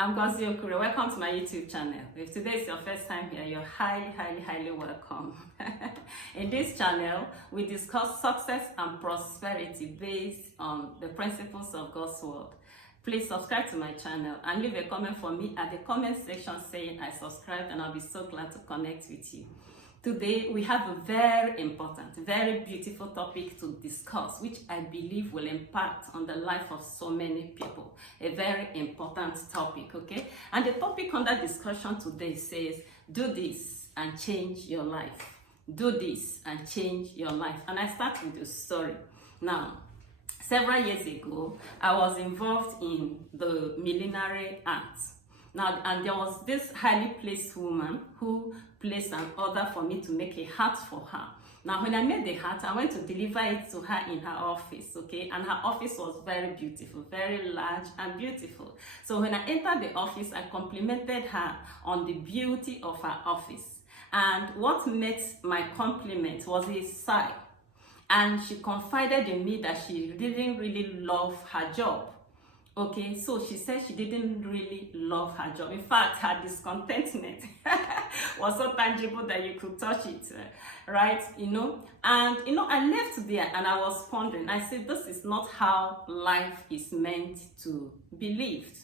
I'm Ngozi Okure. Welcome to my YouTube channel. If today is your first time here, you're highly welcome. In this channel, we discuss success and prosperity based on the principles of God's word. Please subscribe to my channel and leave a comment for me at the comment section saying I subscribed, and I'll be so glad to connect with you. Today, we have a very important, very beautiful topic to discuss, which I believe will impact on the life of so many people. A very important topic, okay? And the topic under discussion today says, do this and change your life. Do this and change your life. And I start with a story. Now, several years ago, I was involved in the millinery arts. Now, and there was this highly placed woman who placed an order for me to make a hat for her. Now, when I made the hat, I went to deliver it to her in her office, okay? And her office was very beautiful, very large and beautiful. So when I entered the office, I complimented her on the beauty of her office. And what met my compliment was a sigh. And she confided in me that she didn't really love her job. Okay, so she said she didn't really love her job. In fact, her discontentment was so tangible that you could touch it, right? And I left there and I was pondering. I said, this is not how life is meant to be lived.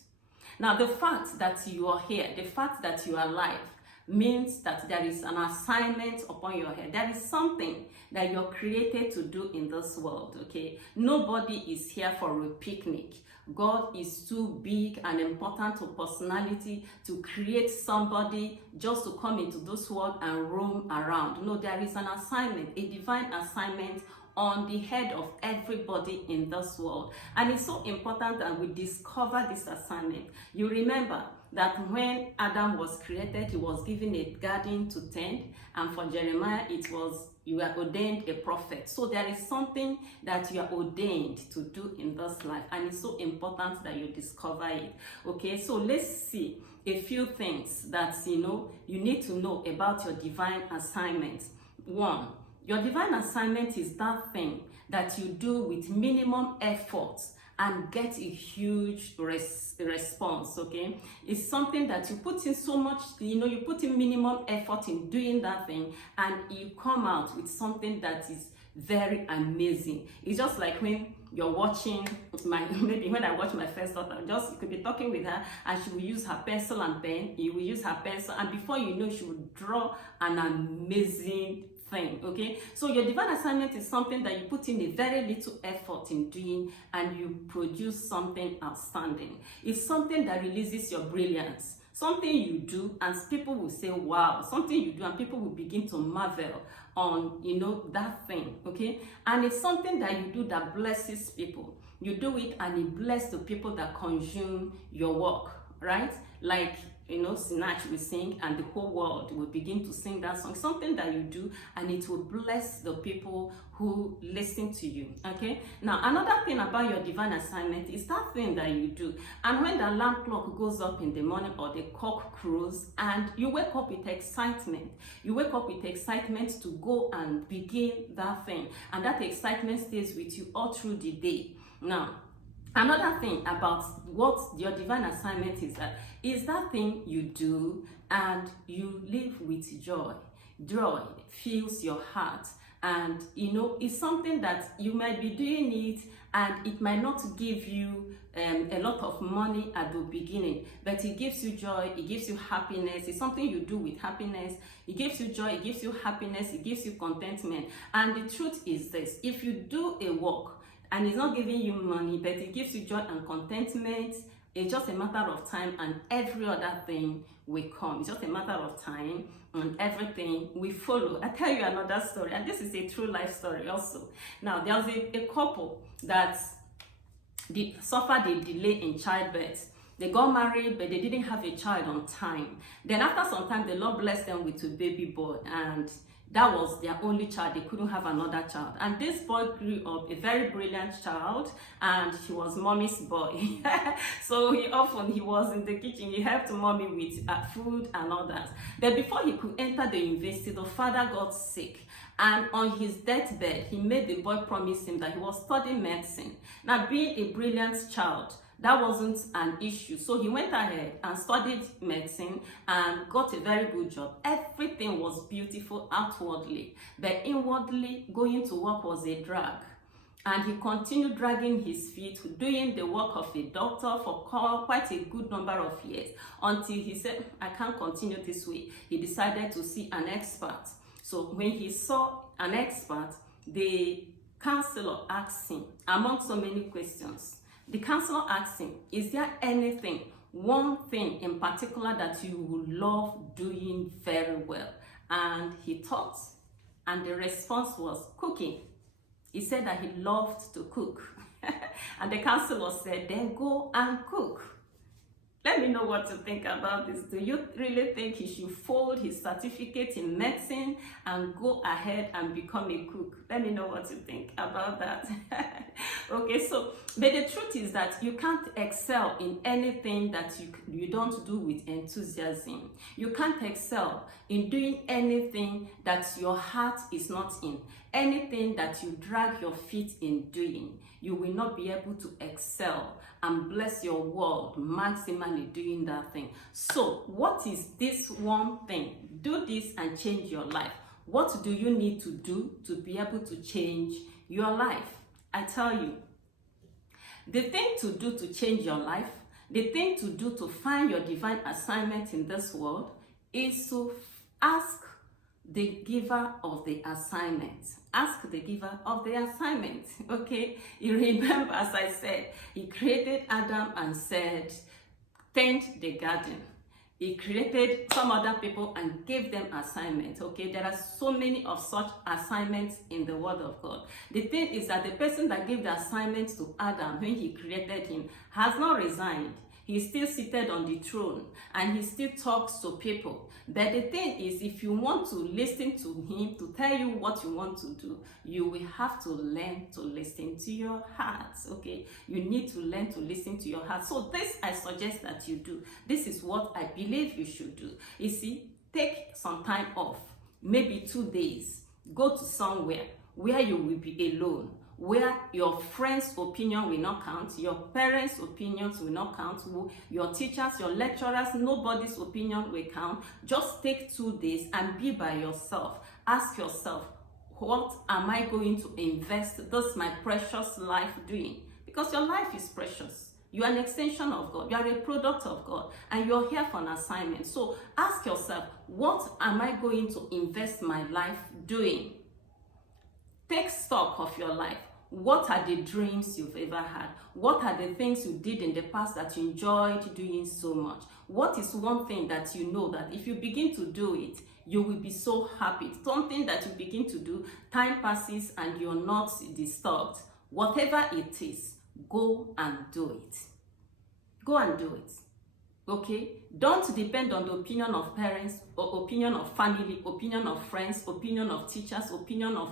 Now, the fact that you are here, the fact that you are alive, means that there is an assignment upon your head. There is something that you're created to do in this world, okay? Nobody is here for a picnic. God is too big and important to personality to create somebody just to come into this world and roam around. No, there is an assignment, a divine assignment on the head of everybody in this world. And it's so important that we discover this assignment. You remember that when Adam was created, he was given a garden to tend, and for Jeremiah, it was, you are ordained a prophet. So there is something that you are ordained to do in this life, and it's so important that you discover it. Okay, so let's see a few things that you need to know about your divine assignment. One, your divine assignment is that thing that you do with minimum effort and get a huge response, okay? It's something that you put in so much, you put in minimum effort in doing that thing, and you come out with something that is very amazing. It's just like when you're watching maybe when I watch my first daughter, you could be talking with her and she will use her pencil and pen, you will use her pencil, and before you know, she will draw an amazing thing, okay? So your divine assignment is something that you put in a very little effort in doing, and you produce something outstanding. It's something that releases your brilliance, something you do and people will say wow, something you do and people will begin to marvel on that thing, okay? And it's something that you do that blesses people. You do it and it blesses the people that consume your work, right? Like Sinach will sing and the whole world will begin to sing that song. Something that you do and it will bless the people who listen to you, okay? Now, another thing about your divine assignment is that thing that you do. And when the alarm clock goes up in the morning or the cock crows and you wake up with excitement, to go and begin that thing. And that excitement stays with you all through the day. Now, another thing about what your divine assignment is that thing you do and you live with joy. Joy fills your heart, and it's something that you might be doing it and it might not give you a lot of money at the beginning, but it gives you joy, it gives you happiness. It's something you do with happiness. It gives you joy, it gives you happiness, it gives you contentment. And the truth is this: if you do a work and it's not giving you money, but it gives you joy and contentment, it's just a matter of time and every other thing will come. It's just a matter of time and everything will follow. I tell you another story, and this is a true life story also. Now, there was a couple that suffered a delay in childbirth. They got married, but they didn't have a child on time. Then after some time, the Lord blessed them with a baby boy, and that was their only child. They couldn't have another child. And this boy grew up a very brilliant child, and he was mommy's boy. So he was in the kitchen. He helped mommy with food and all that. But before he could enter the university, the father got sick. And on his deathbed, he made the boy promise him that he was studying medicine. Now, being a brilliant child, That wasn't an issue. So he went ahead and studied medicine and got a very good job. Everything was beautiful outwardly, but inwardly, going to work was a drag. And he continued dragging his feet, doing the work of a doctor for quite a good number of years, until he said, I can't continue this way. He decided to see an expert. So when he saw an expert, the counselor asked him, among so many questions, the counselor asked him, is there anything, one thing in particular that you would love doing very well? And he thought, and the response was cooking. He said that he loved to cook. And the counselor said, then go and cook. Let me know what you think about this. Do you really think he should fold his certificate in medicine and go ahead and become a cook? Let me know what you think about that. Okay, so, but the truth is that you can't excel in anything that you don't do with enthusiasm. You can't excel in doing anything that your heart is not in. Anything that you drag your feet in doing, you will not be able to excel and bless your world maximally doing that thing. So what is this one thing? Do this and change your life. What do you need to do to be able to change your life? I tell you, the thing to do to change your life, the thing to do to find your divine assignment in this world is to ask the giver of the assignment. Ask the giver of the assignment, okay? You remember, as I said, he created Adam and said, tend the garden. He created some other people and gave them assignments, okay? There are so many of such assignments in the Word of God. The thing is that the person that gave the assignment to Adam when he created him has not resigned. He's still seated on the throne and he still talks to people. But the thing is, if you want to listen to him to tell you what you want to do, you will have to learn to listen to your heart, okay? You need to learn to listen to your heart. So this I suggest that you do. This is what I believe you should do. You see, take some time off, maybe 2 days. Go to somewhere where you will be alone, where your friends' opinion will not count, your parents' opinions will not count, your teachers, your lecturers, nobody's opinion will count. Just take 2 days and be by yourself. Ask yourself, what am I going to invest this my precious life doing? Because your life is precious. You are an extension of God. You are a product of God. And you're here for an assignment. So ask yourself, what am I going to invest my life doing? Take stock of your life. What are the dreams you've ever had? What are the things you did in the past that you enjoyed doing so much? What is one thing that you know that if you begin to do it, you will be so happy? Something that you begin to do, time passes and you're not disturbed. Whatever it is, go and do it. Go and do it. Okay? Don't depend on the opinion of parents or opinion of family, opinion of friends, opinion of teachers, opinion of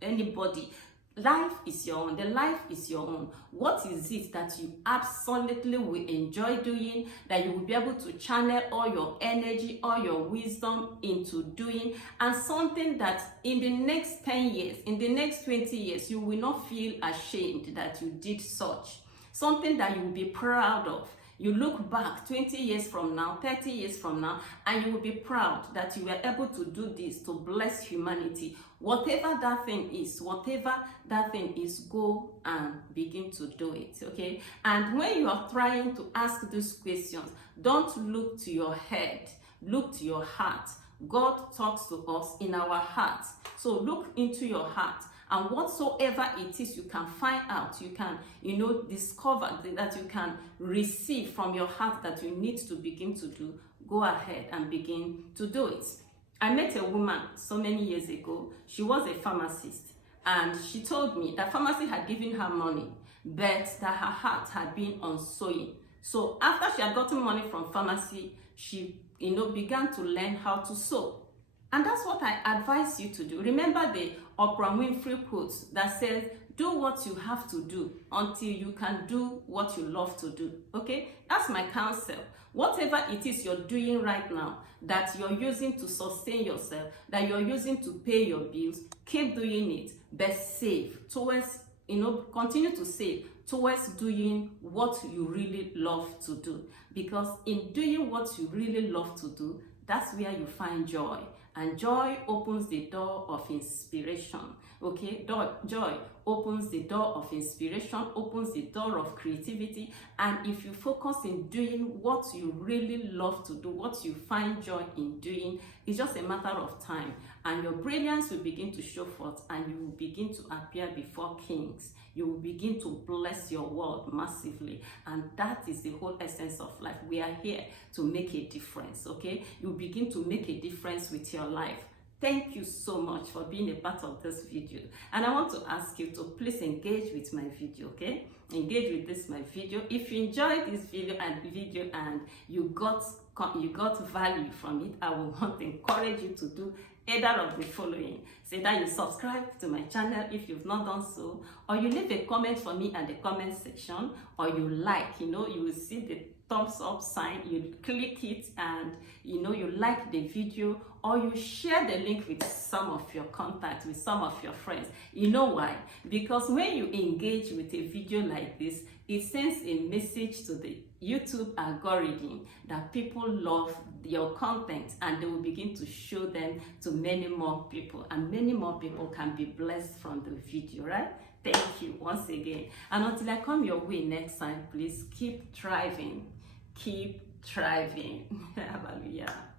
anybody. Life is your own. The life is your own. What is it that you absolutely will enjoy doing, that you will be able to channel all your energy, all your wisdom into doing, and something that in the next 10 years, in the next 20 years, you will not feel ashamed that you did such. Something that you will be proud of. You look back 20 years from now, 30 years from now, and you will be proud that you were able to do this to bless humanity. Whatever that thing is, go and begin to do it, okay? And when you are trying to ask these questions, don't look to your head, look to your heart. God talks to us in our hearts. So look into your heart. And whatsoever it is you can find out, you can, discover that you can receive from your heart that you need to begin to do, go ahead and begin to do it. I met a woman so many years ago. She was a pharmacist, and she told me that pharmacy had given her money, but that her heart had been on sewing. So after she had gotten money from pharmacy, she, began to learn how to sew. And that's what I advise you to do. Remember the Oprah Winfrey quote that says, do what you have to do until you can do what you love to do. Okay? That's my counsel. Whatever it is you're doing right now that you're using to sustain yourself, that you're using to pay your bills, keep doing it, but save towards, continue to save towards doing what you really love to do. Because in doing what you really love to do, that's where you find joy. And joy opens the door of inspiration. Okay, joy opens the door of inspiration, opens the door of creativity. And if you focus in doing what you really love to do, what you find joy in doing, it's just a matter of time. And your brilliance will begin to show forth, and you will begin to appear before kings. You will begin to bless your world massively. And that is the whole essence of life. We are here to make a difference, okay? You begin to make a difference with your life. Thank you so much for being a part of this video. And I want to ask you to please engage with my video, okay? Engage with this my video. If you enjoyed this video and you got value from it, I will want to encourage you to do either of the following. Say that you subscribe to my channel if you've not done so, or you leave a comment for me at the comment section, or you like, you will see the thumbs up sign, you click it and you like the video, or you share the link with some of your contacts, with some of your friends. You know why? Because when you engage with a video like this, it sends a message to the YouTube algorithm that people love your content, and they will begin to show them to many more people, and many more people can be blessed from the video, right? Thank you once again. And until I come your way next time, please keep thriving. Keep thriving. Hallelujah.